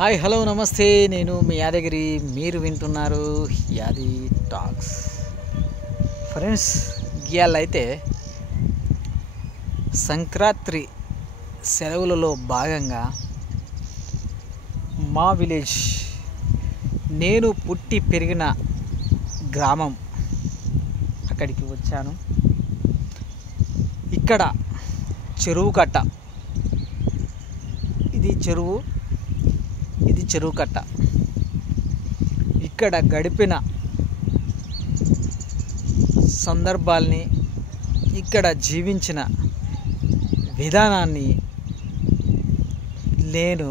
Hi hello నమస్తే, నేను మీ యాదగిరి. మీరు వింటున్నారు యాది టాక్స్. ఫ్రెండ్స్, ఇవాళ అయితే సంక్రాంతి సెలవులలో భాగంగా మా విలేజ్, నేను పుట్టి పెరిగిన గ్రామం అక్కడికి వచ్చాను. ఇక్కడ చెరువు కట్ట, ఇది చెరువు కట్ట. ఇక్కడ గడిపిన సందర్భాల్ని, ఇక్కడ జీవించిన విధానాన్ని నేను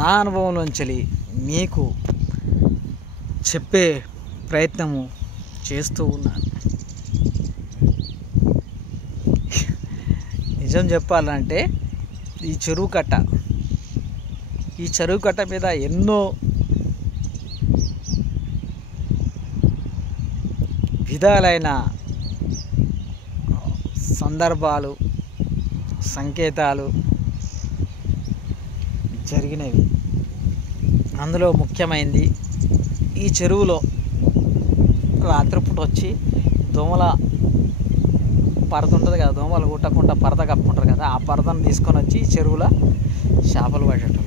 నా అనుభవంలోంచి మీకు చెప్పే ప్రయత్నము చేస్తూ ఉన్నాను. నిజం చెప్పాలంటే ఈ చెరువు కట్ట మీద ఎన్నో విధాలైన సందర్భాలు, సంకేతాలు జరిగినవి. అందులో ముఖ్యమైనది, ఈ చెరువులో రాత్రిపూట వచ్చి దోమల పరద ఉంటుంది కదా, దోమలు కుట్టకుండా పరద కప్పుకుంటారు కదా, ఆ పరదను తీసుకొని వచ్చి చెరువులో చేపలు పట్టేటోళ్ళం.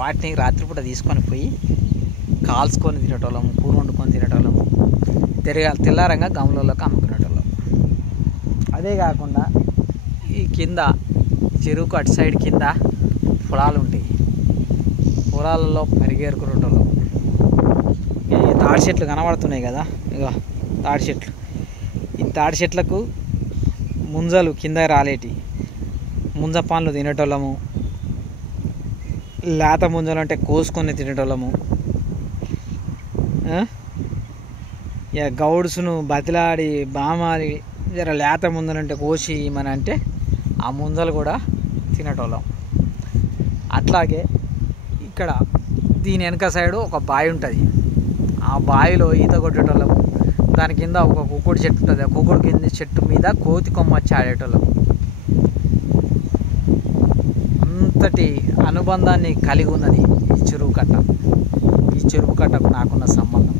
వాటిని రాత్రిపూట తీసుకొని పోయి కాల్చుకొని తినేటోళ్ళం, కూర వండుకొని తినేటోళ్ళం, తెల్లారంగా గమలలోకి అమ్ముకునేటోళ్ళం. అదే కాకుండా ఈ కింద చెరువుకు అటు సైడ్ కింద పొలాలు ఉంటాయి, పొలాలలో పరిగెరుకునేటోళ్ళం. ఈ తాడి చెట్లు కనబడుతున్నాయి కదా, ఇక తాడి చెట్లు, ఈ తాడి చెట్లకు ముంజలు కింద రాలేటి ముంజ పాన్లు తినేటోళ్ళము. లేత ముంజలు అంటే కోసుకొని తినేటోళ్ళము. ఇక గౌడ్స్ను బతిలాడి బామాడి జర లేత ముంజలంటే కోసి మన అంటే ఆ ముంజలు కూడా తినేటోళ్ళం. అట్లాగే ఇక్కడ దీని వెనక సైడు ఒక బావి ఉంటుంది, ఆ బావిలో ఈత కొట్టేటోళ్ళము. దాని కింద ఒక కుక్కుడు చెట్టు ఉంటుంది, ఆ కుక్కుడు కింద చెట్టు మీద కోతి కొమ్మచ్చి ఆడేటోళ్ళం. అంతటి అనుబంధాన్ని కలిగి ఉన్నది ఈ చెరువు కట్ట. ఈ చెరువు కట్టకు నాకున్న సంబంధం.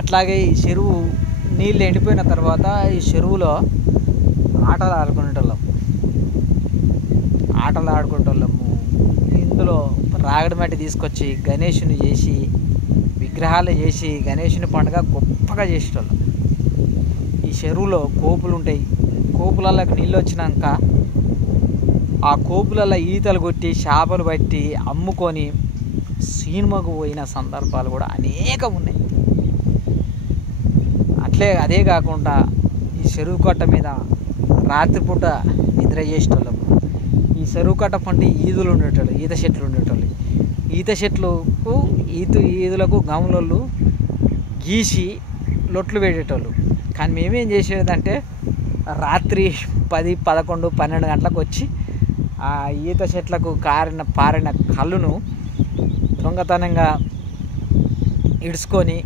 అట్లాగే ఈ చెరువు నీళ్ళు ఎండిపోయిన తర్వాత ఈ చెరువులో ఆటలు ఆడుకునేటోళ్ళము. ఇందులో రాగడి మట్టి తీసుకొచ్చి గణేషుని చేసి, విగ్రహాలు చేసి గణేషుని పండుగ గొప్పగా చేసేటోళ్ళం. ఈ చెరువులో కోపులు ఉంటాయి, కోపులలోకి నీళ్ళు వచ్చినాక ఆ కోపులలో ఈతలు కొట్టి చేపలు పట్టి అమ్ముకొని సినిమాకు పోయిన సందర్భాలు కూడా అనేకం ఉన్నాయి. అదే కాకుండా ఈ చెరువు కట్ట మీద రాత్రిపూట నిద్ర చేసేటోళ్ళం. ఈ చెరువు కట్ట పంటి ఈదులు ఉండేటోళ్ళు, ఈత చెట్లు ఉండేటోళ్ళు. ఈత చెట్లకు ఈదులకు గమలోళ్ళు గీసి లొట్లు పెట్టేటోళ్ళు. కానీ మేమేం చేసేదంటే రాత్రి 10, 11, 12 గంటలకు వచ్చి ఆ ఈత చెట్లకు పారిన కళ్ళును దొంగతనంగా ఇడుచుకొని,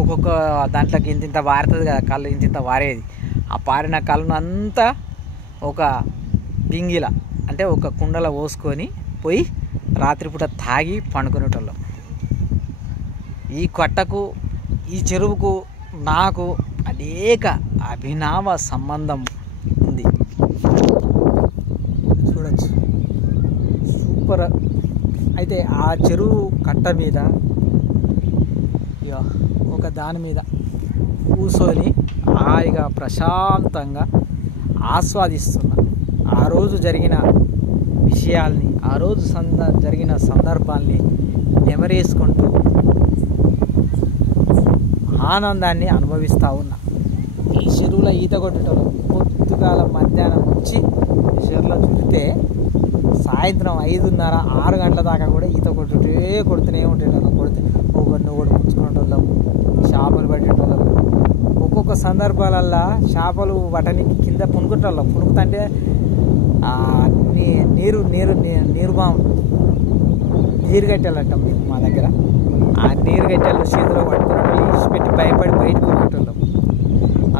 ఒక్కొక్క దాంట్లోకి ఇంత వారుతుంది కదా కళ్ళు, ఇంత వారేది. ఆ పారిన కళ్ళను అంతా ఒక బింగిల అంటే ఒక కుండలో పోసుకొని పోయి రాత్రిపూట తాగి పండుకునేటోళ్ళం. ఈ కట్టకు, ఈ చెరువుకు నాకు అనేక అభినవ సంబంధం ఉంది. చూడచ్చు, సూపర్. అయితే ఆ చెరువు కట్ట మీద ఒక దాని మీద కూర్చొని హాయిగా ప్రశాంతంగా ఆస్వాదిస్తున్నా. ఆ రోజు జరిగిన విషయాల్ని, ఆ రోజు జరిగిన సందర్భాల్ని నెమరేసుకుంటూ ఆనందాన్ని అనుభవిస్తూ ఉన్నా. ఈ చెరువులో ఈత కొట్టేటోళ్ళం. పొద్దుగాల మధ్యాహ్నం వచ్చి చెరువులో చుడితే సాయంత్రం 5:30, 6 గంటల దాకా కూడా ఈత కొడుతూనే ఉండేటోళ్ళం. ఒకరిని ఒకటి ముంచుకునేటోళ్ళం, చేపలు పట్టేటోళ్ళం. ఒక్కొక్క సందర్భాలల్లో చేపలు వాటనికి కింద పునుకుటోళ్ళం. పునుకుతుంటే నీరు బాగుంది, నీరు కట్టేళ్ళంటాం మా దగ్గర. ఆ నీరు కట్టేళ్ళు చేతిలో పట్టుకునేటోళ్ళు, ఇచ్చిపెట్టి భయపడి బయటకు కొట్టేటోళ్ళం.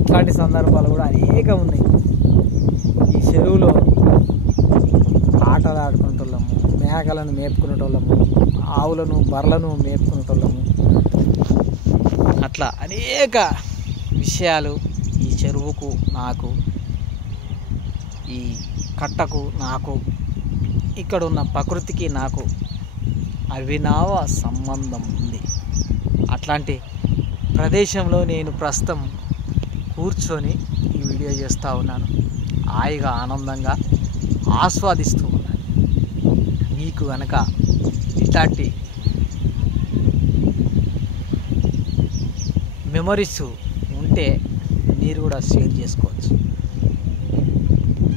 అట్లాంటి సందర్భాలు కూడా అనేకం ఉన్నాయి. ఈ చెరువులో ఆటలు ఆడుకుంటున్నాము, మేకలను మేపుకునేటోళ్ళము, ఆవులను బర్రెలను మేపుకునేటోళ్ళము. అట్లా అనేక విషయాలు ఈ చెరువుకు నాకు, ఈ కట్టకు నాకు, ఇక్కడ ఉన్న ప్రకృతికి నాకు అవినావ సంబంధం ఉంది. అట్లాంటి ప్రదేశంలో నేను ప్రస్తుతం కూర్చొని ఈ వీడియో చేస్తూ ఉన్నాను. హాయిగా ఆనందంగా ఆస్వాదిస్తూ ఉన్నాను. మీకు కనుక ఇట్లాంటి మెమరీస్ ఉంటే మీరు కూడా షేర్ చేసుకోవచ్చు.